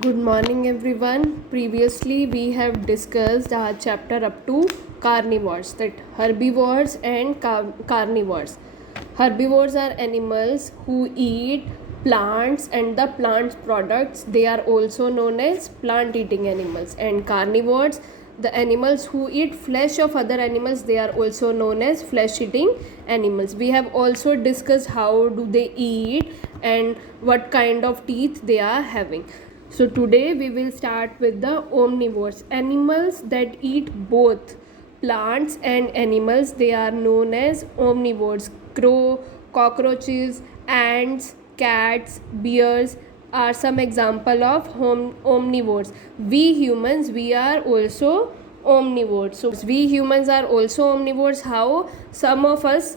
Good morning, everyone. Previously, we have discussed our chapter up to carnivores, that herbivores and carnivores. Herbivores are animals who eat plants and the plants products. They are also known as plant eating animals. And carnivores, the animals who eat flesh of other animals, they are also known as flesh eating animals. We have also discussed how do they eat and what kind of teeth they are having. So today we will start with the omnivores, animals that eat both plants and animals. They are known as omnivores. Crow, cockroaches, ants, cats, bears are some example of omnivores. We humans, we are also omnivores. So we humans are also omnivores. How? Some of us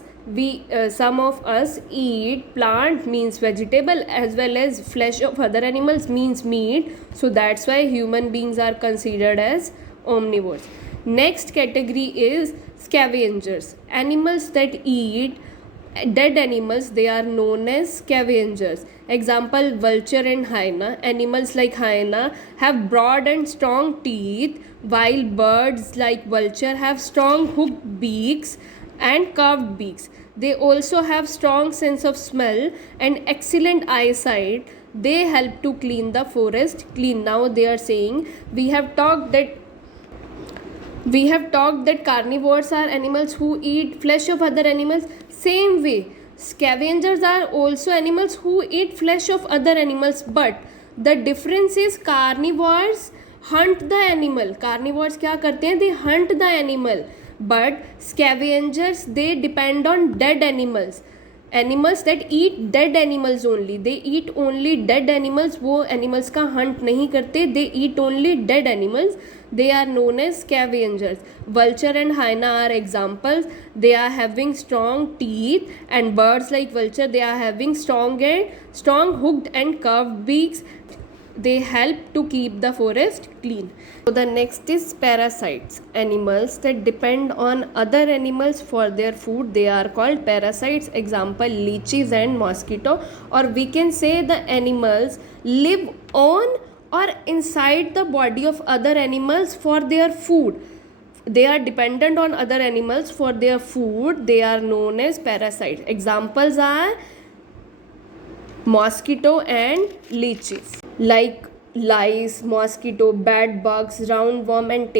eat plant means vegetable as well as flesh of other animals means meat. So that's why human beings are considered as omnivores. Next category is scavengers, animals that eat dead animals. They are known as scavengers. Example, vulture and hyena. Animals like hyena have broad and strong teeth, while birds like vulture have strong hooked beaks and curved beaks. They also have strong sense of smell and excellent eyesight. They help to clean the forest clean. Now they are saying we have talked that carnivores are animals who eat flesh of other animals. Same way, scavengers are also animals who eat flesh of other animals, but the difference is carnivores hunt the animal. Carnivores क्या करते हैं? They hunt the animal. But scavengers, they depend on dead animals. Animals that eat dead animals only. They eat only dead animals. वो animals का hunt नहीं करते. They eat only dead animals. They are known as scavengers. Vulture and hyena are examples. They are having strong teeth, and birds like vulture, they are having strong hooked and curved beaks. They help to keep the forest clean. So the next is parasites, animals that depend on other animals for their food. They are called parasites. Example, leeches and mosquito. Or we can say the animals live on or inside the body of other animals for their food. They are dependent on other animals for their food. They are known as parasites. Examples are mosquito and leeches. Like lice, mosquito, bed bugs, roundworm and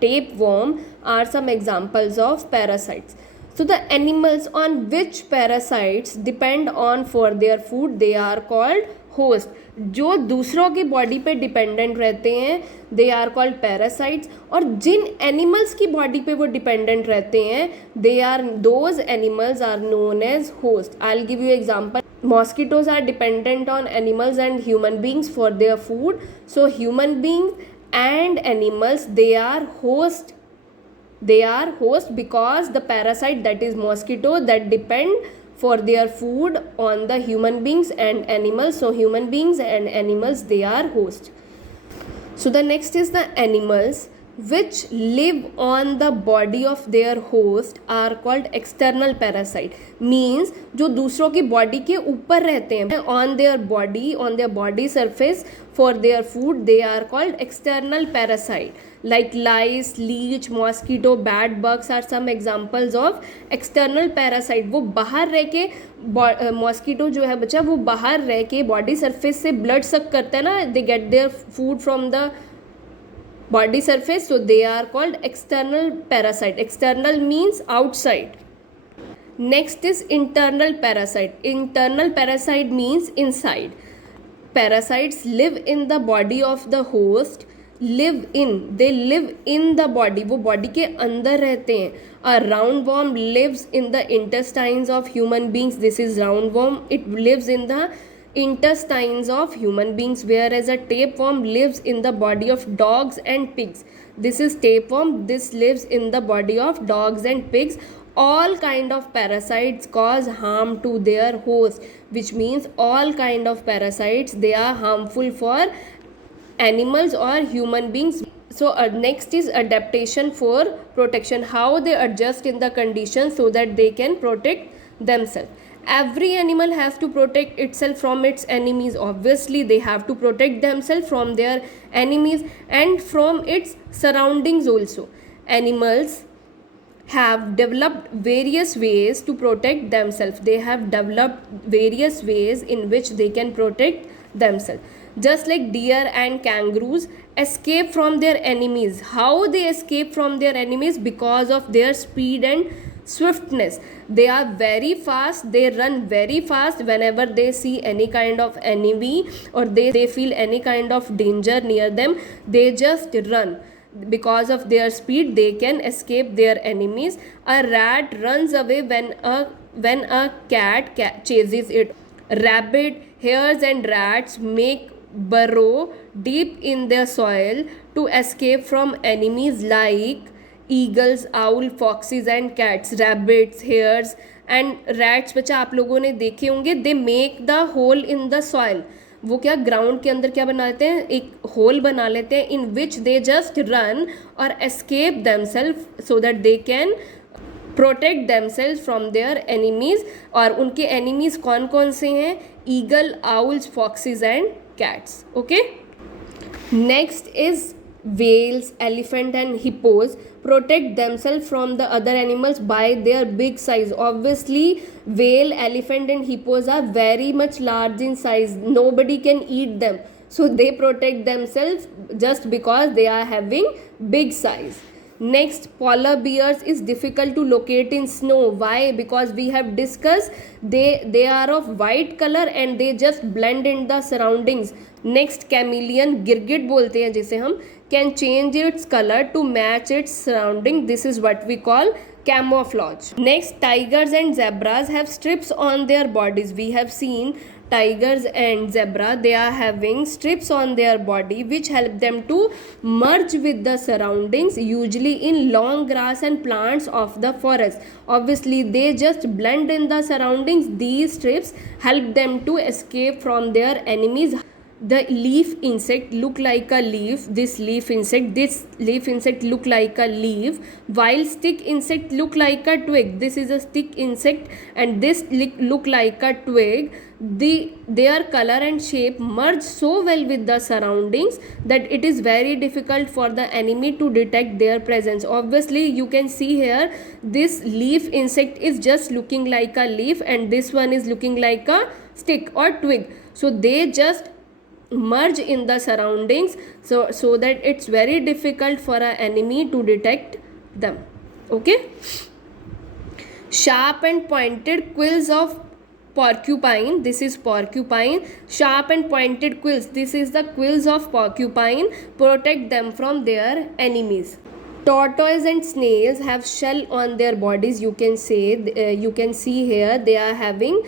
tapeworm are some examples of parasites. So the animals on which parasites depend on for their food, they are called host. जो दूसरों की body पे dependent रहते हैं, they are called parasites. और जिन animals की body पे वो डिपेंडेंट रहते हैं, they are those animals are known as host. I will give you example. Mosquitoes are dependent on animals and human beings for their food. So human beings and animals, they are host because the parasite, that is mosquito, that depend for their food on the human beings and animals. So human beings and animals, they are host. So the next is the animals which live on the body of their host are called external parasite. Means जो दूसरों की body के ऊपर रहते हैं, on their body surface for their food, they are called external parasite. Like lice, leech, mosquito, bed bugs are some examples of external parasite. वो बाहर रह के मॉस्किटो जो है बच्चा, वो बाहर रह के बॉडी सरफेस से ब्लड सक करता है ना. They get their food from the body surface. So they are called external parasite. External means outside. Next is internal parasite. Internal parasite means inside. Parasites live in the body of the host. They live in the body. वो body के अंदर रहते हैं. A roundworm lives in the intestines of human beings. This is roundworm. It lives in the intestines of human beings, whereas a tapeworm lives in the body of dogs and pigs. This is tapeworm. This lives in the body of dogs and pigs. All kind of parasites cause harm to their host, which means all kind of parasites, they are harmful for animals or human beings. So next is adaptation for protection. How they adjust in the conditions so that they can protect themselves. Every animal has to protect itself from its enemies. Obviously they have to protect themselves from their enemies and from its surroundings also. Animals have developed various ways to protect themselves. They have developed various ways in which they can protect themselves. Just like deer and kangaroos escape from their enemies. How they escape from their enemies? Because of their speed and swiftness. They are very fast, they run very fast. Whenever they see any kind of enemy or they feel any kind of danger near them, they just run. Because of their speed they can escape their enemies. A rat runs away when a cat chases it. Rabbit, hares and rats make burrow deep in the soil to escape from enemies like eagles, owl, foxes and cats. Rabbits, hares and rats बच्चा आप लोगों ने देखे होंगे, they make the hole in the soil. वो क्या ground के अंदर क्या बना लेते हैं, एक होल बना लेते हैं in which they just run और escape themselves so that they can protect themselves from their enemies. और उनके एनिमीज कौन कौन से हैं? Eagle, owls, foxes and cats. Okay, next is whales, elephant and hippos protect themselves from the other animals by their big size. Obviously whale, elephant and hippos are very much large in size. Nobody can eat them, so they protect themselves just because they are having big size. Next, polar bears is difficult to locate in snow. Why? Because we have discussed they are of white color and they just blend in the surroundings. Next, chameleon, गिरगिट बोलते हैं जिसे हम, can change its color to match its surrounding. This is what we call camouflage. Next, tigers and zebras have strips on their bodies. We have seen tigers and zebra, they are having strips on their body which help them to merge with the surroundings, usually in long grass and plants of the forest. Obviously they just blend in the surroundings. These strips help them to escape from their enemies. The leaf insect look like a leaf. This leaf insect look like a leaf, while stick insect look like a twig. This is a stick insect and this look like a twig. Their color and shape merge so well with the surroundings that it is very difficult for the enemy to detect their presence. Obviously you can see here this leaf insect is just looking like a leaf and this one is looking like a stick or twig. So they just merge in the surroundings so that it's very difficult for an enemy to detect them. Okay, sharp and pointed quills of porcupine. This is porcupine. Sharp and pointed quills, this is the quills of porcupine, protect them from their enemies. Tortoise and snails have shell on their bodies. You can see here they are having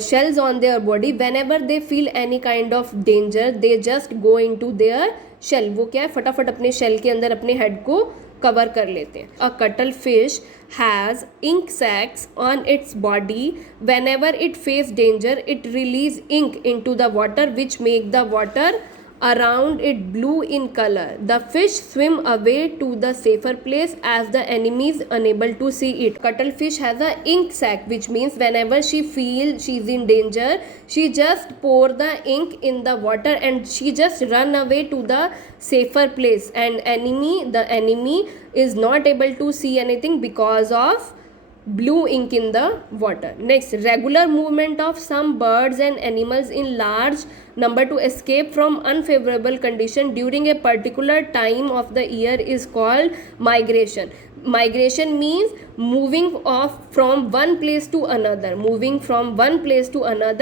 shells on their body. Whenever they feel any kind of danger they just go into their shell. वो क्या है, फटाफट अपने shell के अंदर अपने head को cover कर लेते हैं. A cuttlefish has ink sacs on its body. Whenever it face danger it release ink into the water which make the water around it blue in color. The fish swim away to the safer place as the enemy is unable to see it. Cuttlefish has a ink sac, which means whenever she feels she is in danger she just pour the ink in the water and she just run away to the safer place, and the enemy is not able to see anything because of blue ink in the water. Next, regular movement of some birds and animals in large number to escape from unfavorable condition during a particular time of the year is called migration. Migration means moving off from one place to another,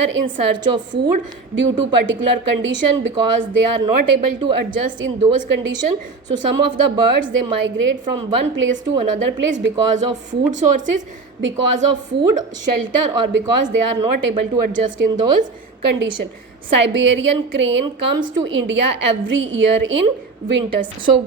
in search of food due to particular condition, because they are not able to adjust in those conditions. So some of the birds, they migrate from one place to another place because of food sources, because of food, shelter, or because they are not able to adjust in those conditions. Siberian crane comes to India every year in winters. So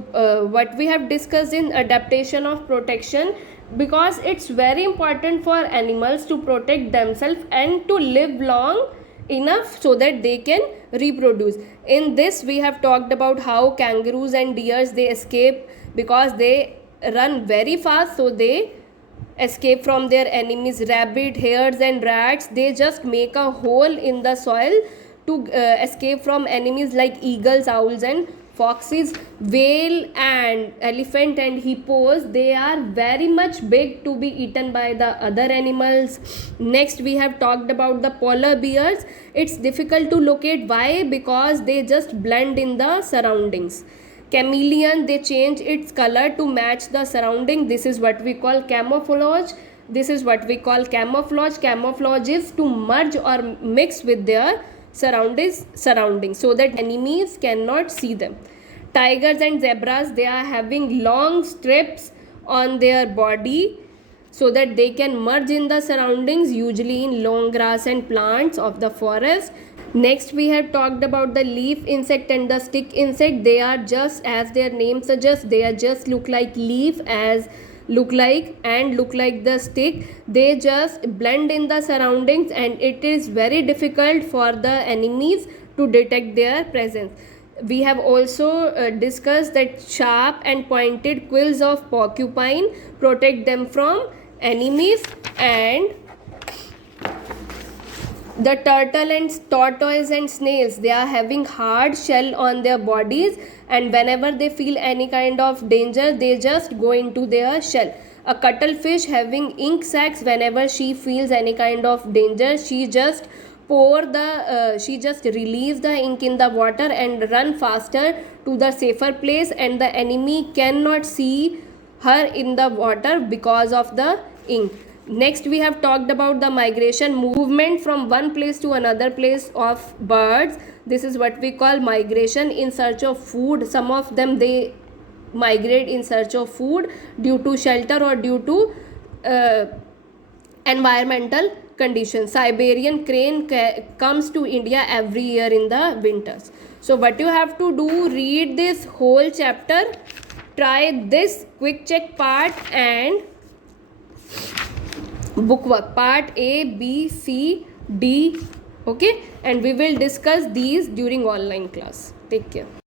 what we have discussed in adaptation of protection, because it's very important for animals to protect themselves and to live long enough so that they can reproduce. In this we have talked about how kangaroos and deers, they escape because they run very fast, so they escape from their enemies. Rabbit, hares and rats, they just make a hole in the soil to escape from enemies like eagles, owls and foxes. Whale and elephant and hippos, they are very much big to be eaten by the other animals. Next we have talked about the polar bears. It's difficult to locate. Why? Because they just blend in the surroundings. Chameleon, they change its color to match the surrounding. This is what we call camouflage. Camouflage is to merge or mix with their surroundings so that enemies cannot see them. Tigers and zebras, they are having long strips on their body so that they can merge in the surroundings, usually in long grass and plants of the forest. Next we have talked about the leaf insect and the stick insect. They are just, as their name suggests, they are just look like leaf as look like the stick. They just blend in the surroundings and it is very difficult for the enemies to detect their presence. We have also discussed that sharp and pointed quills of porcupine protect them from enemies. And the turtle and tortoise and snails, they are having hard shell on their bodies, and whenever they feel any kind of danger, they just go into their shell. A cuttlefish having ink sacs, whenever she feels any kind of danger, she just release the ink in the water and run faster to the safer place, and the enemy cannot see her in the water because of the ink. Next we have talked about the migration, movement from one place to another place of birds. This is what we call migration, in search of food. Some of them, they migrate in search of food due to shelter or due to environmental conditions. Siberian crane comes to India every year in the winters. So what you have to do, read this whole chapter, try this quick check part and bookwork part A, B, C, D. Okay, and we will discuss these during online class. Take care.